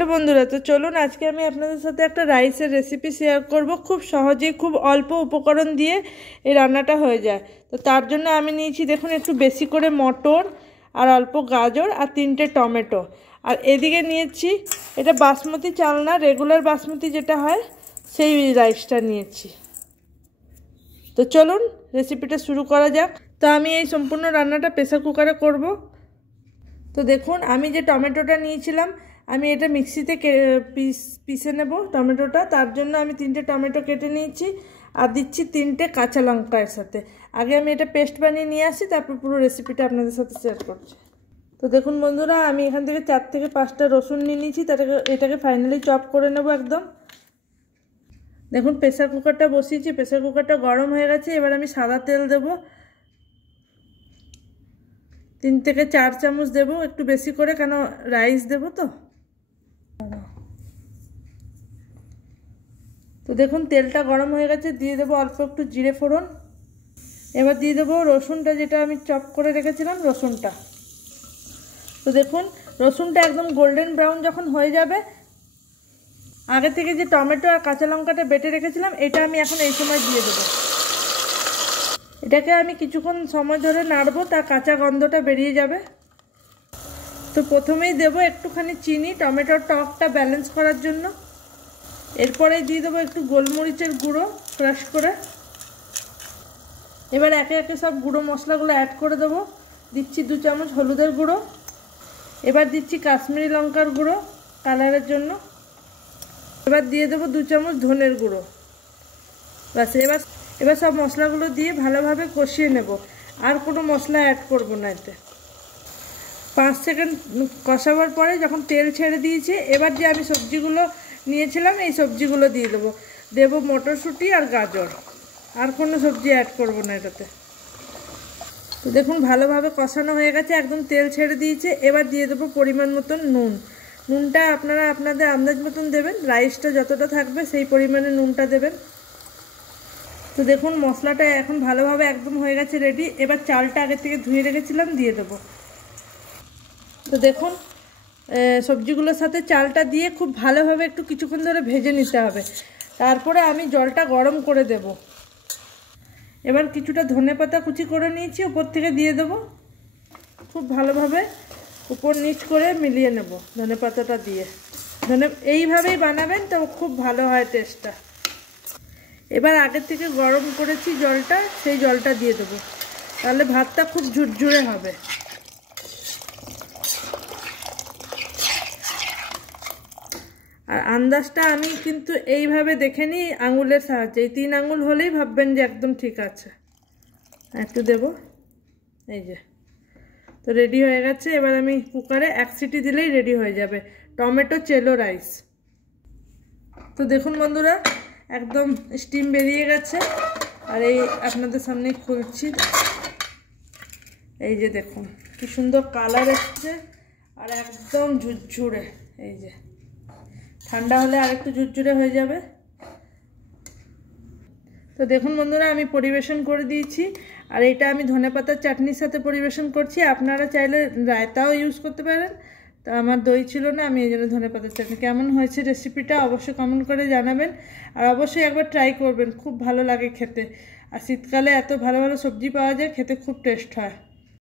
Hello বন্ধুরা, তো চলুন আজকে আমি আপনাদের সাথে একটা রাইসের রেসিপি শেয়ার করব। খুব সহজেই খুব অল্প উপকরণ দিয়ে এই রান্নাটা হয়ে যায়। তো তার জন্য আমি নিয়েছি, দেখুন, একটু বেশি করে মটর আর অল্প গাজর আর 3টে টমেটো। আর এদিকে নিয়েছি, এটা বাসমতি চাল না, রেগুলার বাসমতি যেটা হয় সেই রাইসটা নিয়েছি। তো চলুন রেসিপিটা শুরু করা যাক। তো আমি এই সম্পূর্ণ রান্নাটা প্রেসার কুকারে করব। তো দেখুন, আমি যে টমেটোটা নিয়েছিলাম, আমি এটা মিক্সিতে পিষে নেব টমেটোটা। তার জন্য আমি 3টে টমেটো কেটে নিয়েছি আর দিচ্ছি 3টে কাঁচা লঙ্কা এর সাথে। আগে আমি এটা পেস্ট বানিয়ে নিয়ে আসি, তারপর পুরো রেসিপিটা আপনাদের সাথে শেয়ার করছি। তো দেখুন বন্ধুরা, আমি এখান থেকে 4 থেকে 5টা রসুন নিয়ে নিয়েছি, এটাকে ফাইনালি চপ করে নেব একদম। দেখুন প্রেসার কুকারটা বসিয়েছি, প্রেসার কুকারটা গরম হয়ে গেছে। এবার আমি সাদা তেল দেব, 3 থেকে 4 চামচ দেব, একটু বেশি করে, কেন রাইস দেব। তো দেখুন তেলটা গরম হয়ে গেছে, দিয়ে দেবো অল্প একটু জিরে ফোড়ন। এবার দিয়ে দেবো রসুনটা, যেটা আমি চপ করে রেখেছিলাম রসুনটা। তো দেখুন রসুনটা একদম গোল্ডেন ব্রাউন যখন হয়ে যাবে, আগে থেকে যে টমেটো আর কাঁচা লঙ্কাটা বেটে রেখেছিলাম, এটা আমি এখন এই সময় দিয়ে দেবো। এটাকে আমি কিছুক্ষণ সময় ধরে নাড়বো, তার কাঁচা গন্ধটা বেরিয়ে যাবে। তো প্রথমেই দেবো একটুখানি চিনি, টমেটোর টকটা ব্যালেন্স করার জন্য। এরপরে দিয়ে দেবো একটু গোলমরিচের গুঁড়ো ক্রাশ করে। এবার একে একে সব গুঁড়ো মশলাগুলো অ্যাড করে দেবো। দিচ্ছি 2 চামচ হলুদের গুঁড়ো। এবার দিচ্ছি কাশ্মীরি লঙ্কার গুঁড়ো কালারের জন্য। এবার দিয়ে দেবো 2 চামচ ধনের গুঁড়ো। ব্যাস, এবার সব মশলাগুলো দিয়ে ভালোভাবে কষিয়ে নেব। আর কোনো মশলা অ্যাড করব না এতে। 5 সেকেন্ড কষাবার পরে যখন তেল ছেড়ে দিয়েছে, এবার যে আমি সবজিগুলো নিয়েছিলাম এই সবজিগুলো দিয়ে দেবো মটরশুঁটি আর গাজর। আর কোনো সবজি অ্যাড করব না এটাতে। তো দেখুন ভালোভাবে কষানো হয়ে গেছে, একদম তেল ছেড়ে দিয়েছে। এবার দিয়ে দেবো পরিমাণ মতন নুন। নুনটা আপনারা আপনাদের আন্দাজ মতন দেবেন, রাইসটা যতটা থাকবে সেই পরিমাণে নুনটা দেবেন। তো দেখুন মশলাটা এখন ভালোভাবে একদম হয়ে গেছে, রেডি। এবার চালটা আগে থেকে ধুয়ে রেখেছিলাম দিয়ে দেবো। তো দেখুন সবজিগুলোর সাথে চালটা দিয়ে খুব ভালোভাবে একটু কিছুক্ষণ ধরে ভেজে নিতে হবে। তারপরে আমি জলটা গরম করে দেব। এবার কিছুটা ধনেপাতা কুচি করে নিয়েছি, উপর থেকে দিয়ে দেবো। খুব ভালোভাবে উপর নিচ করে মিলিয়ে নেব ধনেপাতাটা দিয়ে। এইভাবেই বানাবেন, তো খুব ভালো হয় টেস্টটা। এবার আগের থেকে গরম করেছি জলটা, সেই জলটা দিয়ে দেবো, তাহলে ভাতটা খুব ঝুরঝুরে হবে। আর আন্দাজটা আমি কিন্তু এইভাবে দেখে নিই আঙুলের সাহায্যে। এই 3 আঙুল হলেই ভাববেন যে একদম ঠিক আছে। একটু দেব, এই যে। তো রেডি হয়ে গেছে। এবার আমি কুকারে 1 সিটি দিলেই রেডি হয়ে যাবে টমেটো চেলো রাইস। তো দেখুন বন্ধুরা, একদম স্টিম বেরিয়ে গেছে। আর এই আপনাদের সামনে খুলছি, এই যে দেখুন কি সুন্দর কালার এসছে, আর একদম ঝুরঝুরে। এই যে ঠান্ডা হলে আরেকটু ঝুরঝুরে হয়ে যাবে। তো দেখুন বন্ধুরা, আমি পরিবেশন করে দিয়েছি। আর এটা আমি ধনেপাতার চাটনির সাথে পরিবেশন করছি। আপনারা চাইলে রায়তাও ইউজ করতে পারেন। তো আমার দই ছিল না, আমি এই জন্য ধনেপাতার চাটনি। কেমন হয়েছে রেসিপিটা অবশ্যই কমেন্ট করে জানাবেন। আর অবশ্যই একবার ট্রাই করবেন, খুব ভালো লাগে খেতে। আর শীতকালে এত ভালো ভালো সবজি পাওয়া যায়, খেতে খুব টেস্ট হয়।